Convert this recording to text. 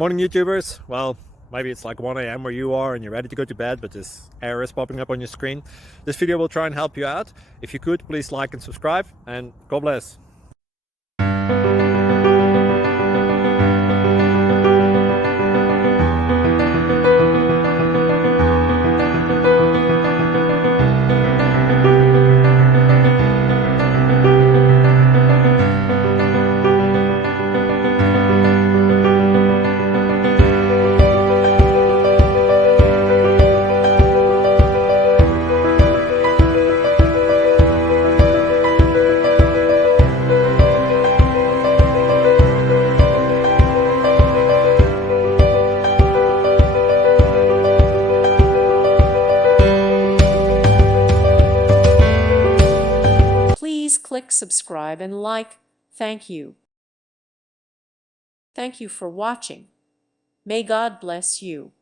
Morning YouTubers. Well, maybe it's like 1 a.m. where you are and you're ready to go to bed, but this error is popping up on your screen. This video will try and help you out. If you could, please like and subscribe, and God bless. Please click subscribe and like. Thank you. Thank you for watching. May God bless you.